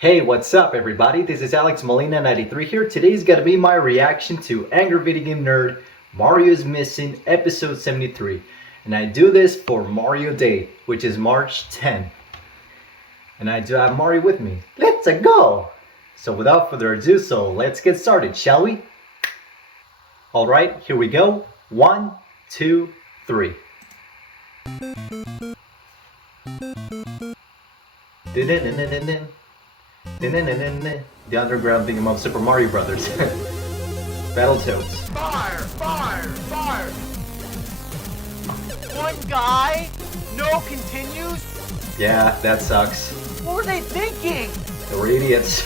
Hey, what's up everybody? This is Molina93 here. Today's gonna be my reaction to Angry Video Game Nerd Mario is Missing episode 73. And I do this for Mario Day, which is March 10. And I do have Mario with me. Let's go! So without further ado, let's get started, shall we? Alright, here we go. 1, 2, 3. The underground theme of Super Mario Brothers. Battletoads. Fire! Fire! Fire! One guy? No continues? Yeah, that sucks. What were they thinking? They were idiots.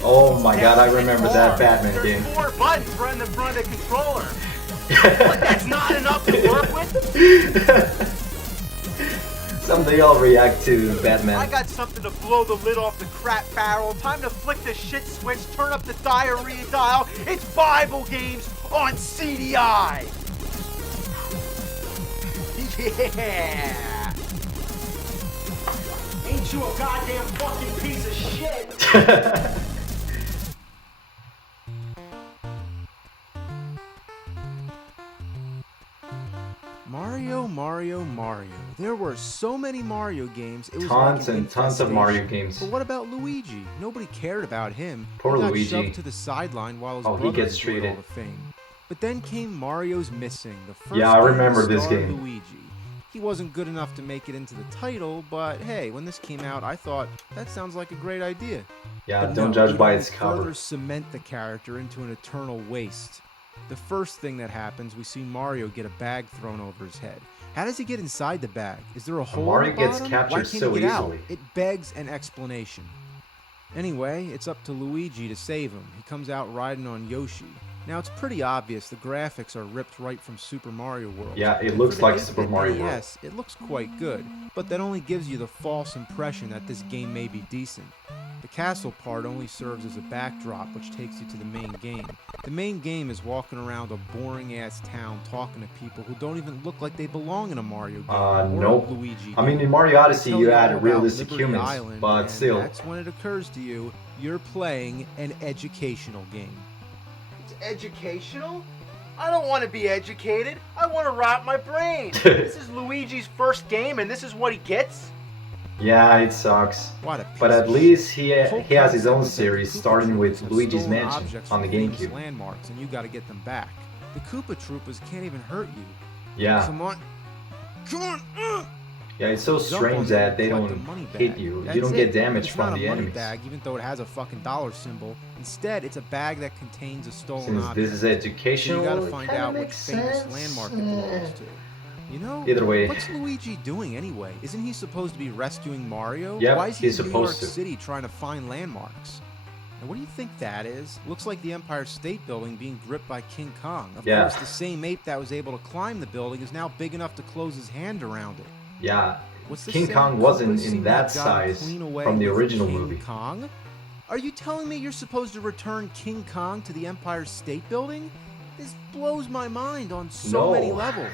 Oh my god, I remember that Batman game. There's 4 buttons right in the front of the controller. But that's not enough to work with? Someday I'll react to Batman. I got something to blow the lid off the crap barrel. Time to flick the shit switch, turn up the diarrhea dial. It's Bible games on CDI. Yeah. Ain't you a goddamn fucking piece of shit? Mario. There were so many Mario games. It was tons and tons of Mario games. But what about Luigi? Nobody cared about him. Poor he got Luigi. Shoved to the sideline while his brother gets enjoyed all treated. the fame. But then came Mario's Missing, the first Yeah, I game remember to this star game. Luigi. He wasn't good enough to make it into the title, but hey, when this came out, I thought that sounds like a great idea. Yeah, But don't no, judge it by only its cover. further cement the character into an eternal waste. The first thing that happens, we see Mario get a bag thrown over his head. How does he get inside the bag? Is there a hole Mario in the gets bottom? captured Why can't so he get easily. out? It begs an explanation. Anyway, it's up to Luigi to save him. He comes out riding on Yoshi. Now, it's pretty obvious the graphics are ripped right from Super Mario World. Yeah, it And looks for the like 8-bit Super Mario World. NES, it looks quite good, but that only gives you the false impression that this game may be decent. The castle part only serves as a backdrop, which takes you to the main game. The main game is walking around a boring-ass town talking to people who don't even look like they belong in a Mario game or nope. a Luigi game. I mean, in Mario Odyssey, They tell you all add about realistic Liberty humans, Island, but and still. that's when it occurs to you, you're playing an educational game. It's educational? I don't want to be educated. I want to rot my brain. This is Luigi's first game, and this is what he gets? Yeah, it sucks. What a piece But of at least shit. he The whole has his own concept is that series, the Koopa starting with Troopas have Luigi's stolen Mansion objects on the from famous GameCube. landmarks, and you got to get them back. The Koopa Troopas can't even hurt you. Yeah. Come on. Yeah, it's so Jump on strange there that and they collect don't the money hit bag. you. That's You don't it. get damage It's from not the a money enemies. bag, even though it has a fucking dollar symbol. Instead, it's a bag that contains a stolen Since object. this is So educational, you gotta it find kinda out which makes famous sense. landmark it belongs to. You know, Either way. what's Luigi doing anyway? Isn't he supposed to be rescuing Mario? Yep, Why is he he's in New York supposed to. City trying to find landmarks? And what do you think that is? Looks like the Empire State Building being gripped by King Kong. Of Yeah. course, the same ape that was able to climb the building is now big enough to close his hand around it. Yeah, What's the King same Kong Koopa wasn't scene in that got size clean away from the with original King movie. Kong? Are you telling me you're supposed to return King Kong to the Empire State Building? This blows my mind on so many No. levels.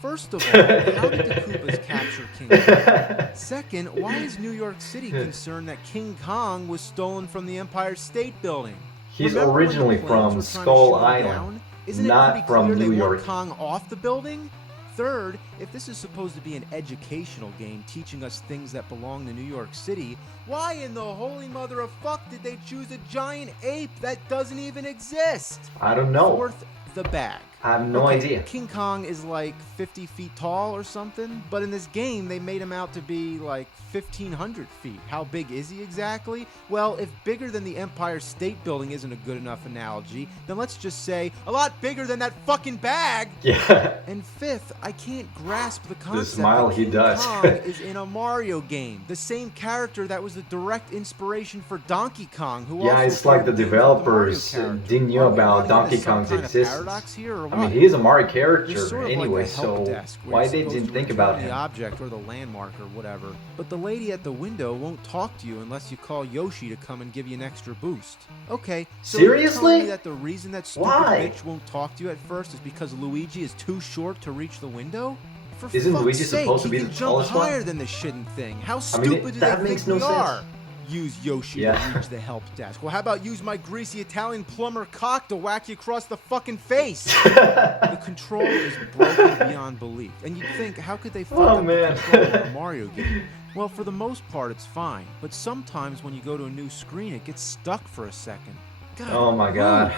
First of all, how did the Koopas capture King Kong? Second, why is New York City concerned that King Kong was stolen from the Empire State Building? He's Remember when the originally planes from were trying to Skull shoot him Island, down? Isn't not it pretty from clear New they York. want Kong off the building? Third, if this is supposed to be an educational game teaching us things that belong to New York City, why in the holy mother of fuck did they choose a giant ape that doesn't even exist? I don't know. Fourth, the bag. I have no Okay, idea. King Kong is like 50 feet tall or something, but in this game they made him out to be like 1,500 feet. How big is he exactly? Well, if bigger than the Empire State Building isn't a good enough analogy, then let's just say a lot bigger than that fucking bag. Yeah. And fifth, I can't grasp the concept smile that he King does. Kong is in a Mario game. The same character that was the direct inspiration for Donkey Kong, who Yeah, also it's like the played games with Mario developers character. didn't know Are we about running Donkey into some Kong's kind of existence. paradox here, or I mean, what? he is a Mario There's character sort of anyway, like a help so desk where why you're they supposed didn't to think return about the him? object or the landmark or whatever. But the lady at the window won't talk to you unless you call Yoshi to come and give you an extra boost. Okay, so you're telling Seriously? me that the reason that stupid Why? bitch won't talk to you at first is because Luigi is too short to reach the window? For Isn't fuck's Luigi sake, supposed to he be can the jump tallest one? higher than this shitting thing. How I stupid mean, do that they makes think no we sense. are? use Yoshi Yeah. to reach the help desk. Well, how about use my greasy Italian plumber cock to whack you across the fucking face? The control is broken beyond belief. And you'd think, how could they fuck up man. the control in a Mario game? Well, for the most part, it's fine. But sometimes when you go to a new screen, it gets stuck for a second. God, Oh my God.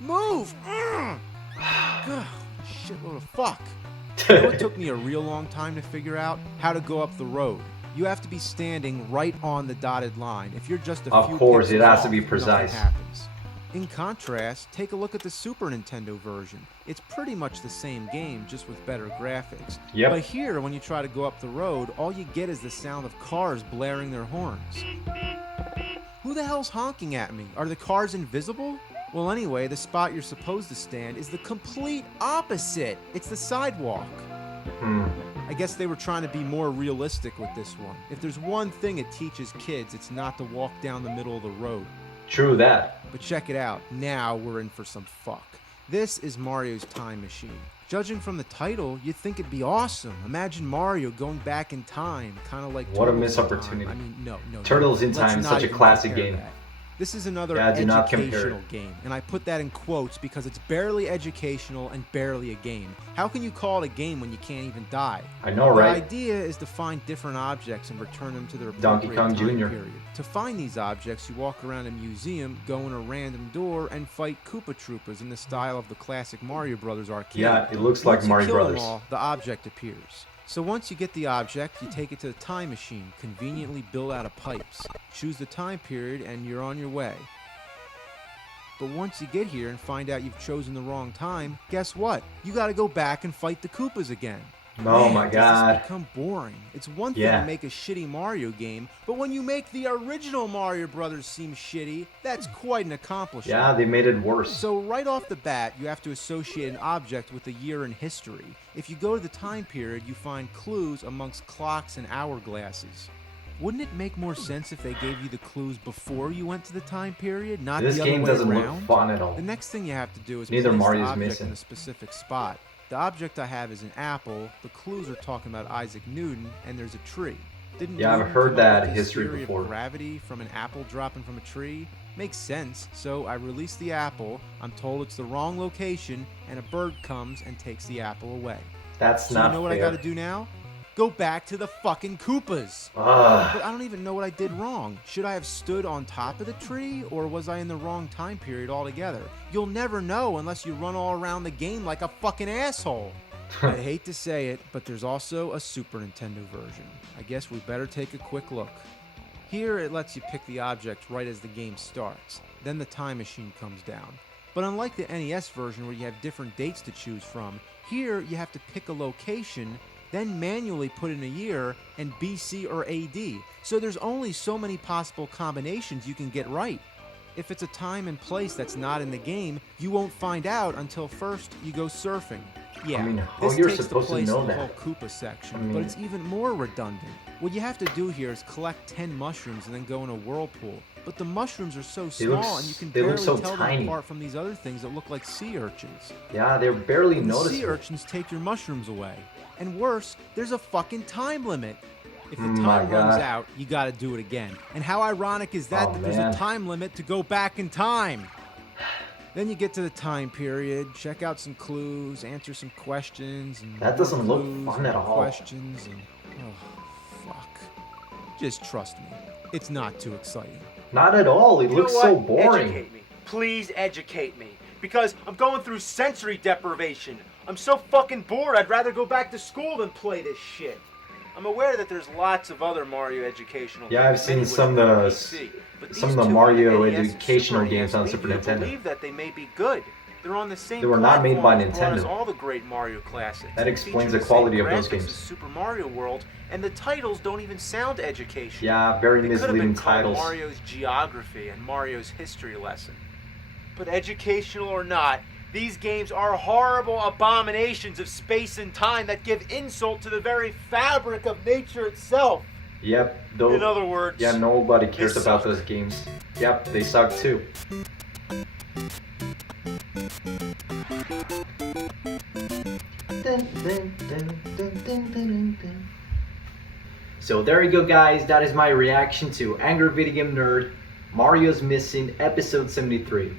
Move! God, shitload of fuck. You know, it took me a real long time to figure out how to go up the road. You have to be standing right on the dotted line. If you're just a Of few course, it pixels has to off, be nothing precise. happens. In contrast, take a look at the Super Nintendo version. It's pretty much the same game, just with better graphics. Yep. But here, when you try to go up the road, all you get is the sound of cars blaring their horns. Who the hell's honking at me? Are the cars invisible? Well, anyway, the spot you're supposed to stand is the complete opposite. It's the sidewalk. I guess they were trying to be more realistic with this one. If there's one thing it teaches kids, it's not to walk down the middle of the road. True that. But check it out. Now we're in for some fuck. This is Mario's Time Machine. Judging from the title, you'd think it'd be awesome. Imagine Mario going back in time, kind of like What a Turtles missed in opportunity. Time. I mean, no. Turtles in Let's Time is not such a even classic compare game. that. This is another Yeah, do not compare educational it. game, and I put that in quotes because it's barely educational and barely a game. How can you call it a game when you can't even die? I know, The right? idea is to find different objects and return them to their Donkey appropriate Kong time Jr. period. To find these objects, you walk around a museum, go in a random door, and fight Koopa Troopas in the style of the classic Mario Brothers arcade. Yeah, it looks like Once Mario you kill Brothers. them all, the object appears. So once you get the object, you take it to the time machine, conveniently built out of pipes. Choose the time period, and you're on your way. But once you get here and find out you've chosen the wrong time, guess what? You gotta go back and fight the Koopas again. Oh Man, my does God. this become boring. It's one thing Yeah. to make a shitty Mario game, but when you make the original Mario Brothers seem shitty, that's quite an accomplishment. Yeah, they made it worse. So right off the bat, you have to associate an object with a year in history. If you go to the time period, you find clues amongst clocks and hourglasses. Wouldn't it make more sense if they gave you the clues before you went to the time period, not This the other game way doesn't around? look fun at all. The next thing you have to do is Neither place Mario's the object missing. in a specific spot. The object I have is an apple. The clues are talking about Isaac Newton, and there's a tree. Didn't Yeah, I've Newton heard come up that with his history theory before. of gravity from an apple dropping from a tree? Makes sense. So I release the apple. I'm told it's the wrong location, and a bird comes and takes the apple away. That's So not you know what I fair. gotta do now? Go back to the fucking Koopas. Ugh. But I don't even know what I did wrong. Should I have stood on top of the tree, or was I in the wrong time period altogether? You'll never know unless you run all around the game like a fucking asshole. I hate to say it, but there's also a Super Nintendo version. I guess we better take a quick look. Here it lets you pick the object right as the game starts. Then the time machine comes down. But unlike the NES version where you have different dates to choose from, here you have to pick a location, then manually put in a year and BC or AD. So there's only so many possible combinations you can get right. If it's a time and place that's not in the game, you won't find out until first you go surfing. Yeah, I mean, how this you're takes the supposed to place know of the that? whole Koopa section, I mean- but it's even more redundant. What you have to do here is collect 10 mushrooms and then go in a whirlpool. But the mushrooms are so They look small and you can they look barely so tell tiny. them apart from these other things that look like sea urchins. Yeah, they're barely And the sea noticeable. urchins take your mushrooms away. And worse, there's a fucking time limit. If the My time runs God. out, you gotta do it again. And how ironic is that Oh, that there's man. a time limit to go back in time? Then you get to the time period, check out some clues, answer some questions, and That more doesn't look clues fun and at more all. Questions and oh fuck. Just trust me, it's not too exciting. Not at all. It You looks know so what? boring. Educate me. Please educate me. Because I'm going through sensory deprivation. I'm so fucking bored, I'd rather go back to school than play this shit. I'm aware that there's lots of other Mario educational Yeah, I've games, seen many some with of the- PC, but some these of the two Mario on the NES and educational Super games on NES Super lead you to Nintendo. believe that they may be good. They're on the same They were not made by platform that brought us Nintendo. all the great Mario classics. That They explains feature the quality same of those graphics games. as Super Mario World, and the titles don't even sound educational. Yeah, very They could have been misleading called titles. Mario's Geography and Mario's History Lesson. But educational or not, these games are horrible abominations of space and time that give insult to the very fabric of nature itself. Yep. Though, In other words, yeah, nobody cares they about suck. those games. Yep, they suck too. So there you go, guys. That is my reaction to Angry Video Game Nerd, Mario's Missing, episode 73.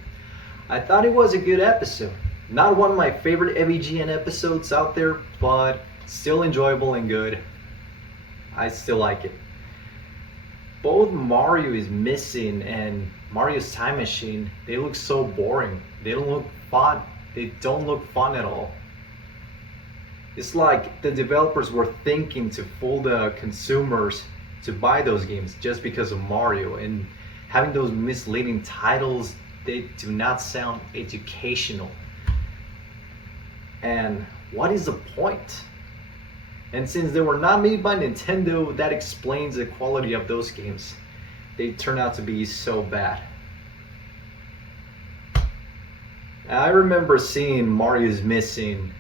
I thought it was a good episode. Not one of my favorite AVGN episodes out there, but still enjoyable and good. I still like it. Both Mario is Missing and Mario's Time Machine, they look so boring. They don't look fun. They don't look fun at all. It's like the developers were thinking to fool the consumers to buy those games just because of Mario, and having those misleading titles, they do not sound educational. And what is the point? And since they were not made by Nintendo, that explains the quality of those games. They turn out to be so bad. I remember seeing Mario's Missing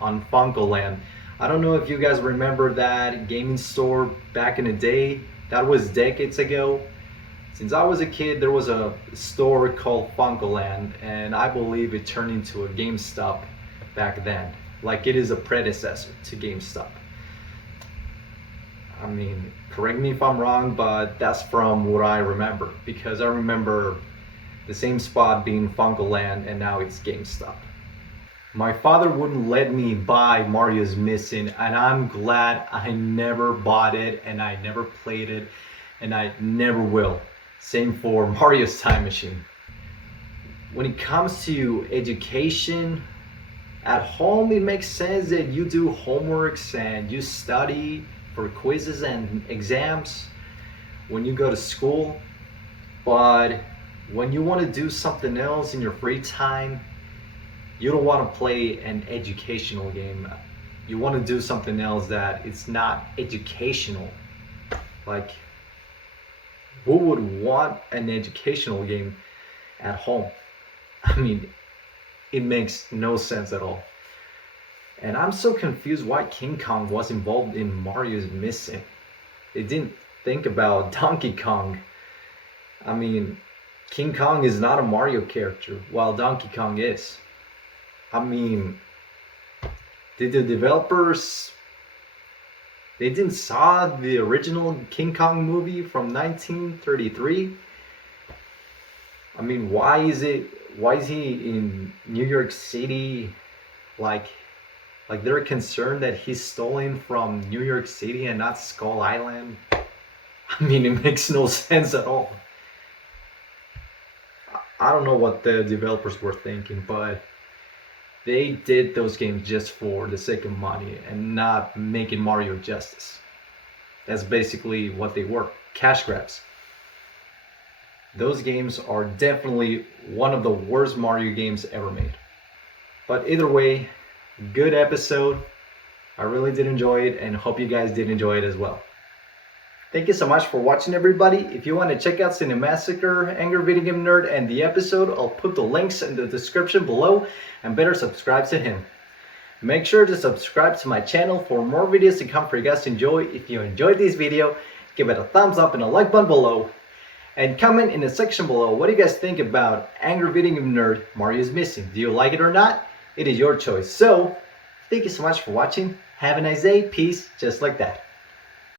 on Funkoland. I don't know if you guys remember that gaming store back in the day. That was decades ago. Since I was a kid, there was a store called Funkoland, and I believe it turned into a GameStop back then. Like it is a predecessor to GameStop. I mean, correct me if I'm wrong, but that's from what I remember, because I remember the same spot being Funkoland and now it's GameStop. My father wouldn't let me buy Mario's Missing, and I'm glad I never bought it and I never played it and I never will. Same for Mario's Time Machine. When it comes to education, at home it makes sense that you do homeworks and you study for quizzes and exams when you go to school. But when you want to do something else in your free time, you don't want to play an educational game. You want to do something else that it's not educational. Like, who would want an educational game at home? I mean, it makes no sense at all. And I'm so confused why King Kong was involved in Mario's Missing. They didn't think about Donkey Kong. I mean, King Kong is not a Mario character, while Donkey Kong is. I mean, did the developers, they didn't saw the original King Kong movie from 1933? I mean, why is he in New York City? Like they're concerned that he's stolen from New York City and not Skull Island? I mean, it makes no sense at all. I don't know what the developers were thinking, but they did those games just for the sake of money and not making Mario justice. That's basically what they were, cash grabs. Those games are definitely one of the worst Mario games ever made. But either way, good episode. I really did enjoy it and hope you guys did enjoy it as well. Thank you so much for watching, everybody. If you want to check out Cinemassacre, Angry Video Game Nerd, and the episode, I'll put the links in the description below, and better subscribe to him. Make sure to subscribe to my channel for more videos to come for you guys to enjoy. If you enjoyed this video, give it a thumbs up and a like button below. And comment in the section below, what do you guys think about Angry Video Game Nerd, Mario's Missing? Do you like it or not? It is your choice. So, thank you so much for watching. Have a nice day. Peace. Just like that.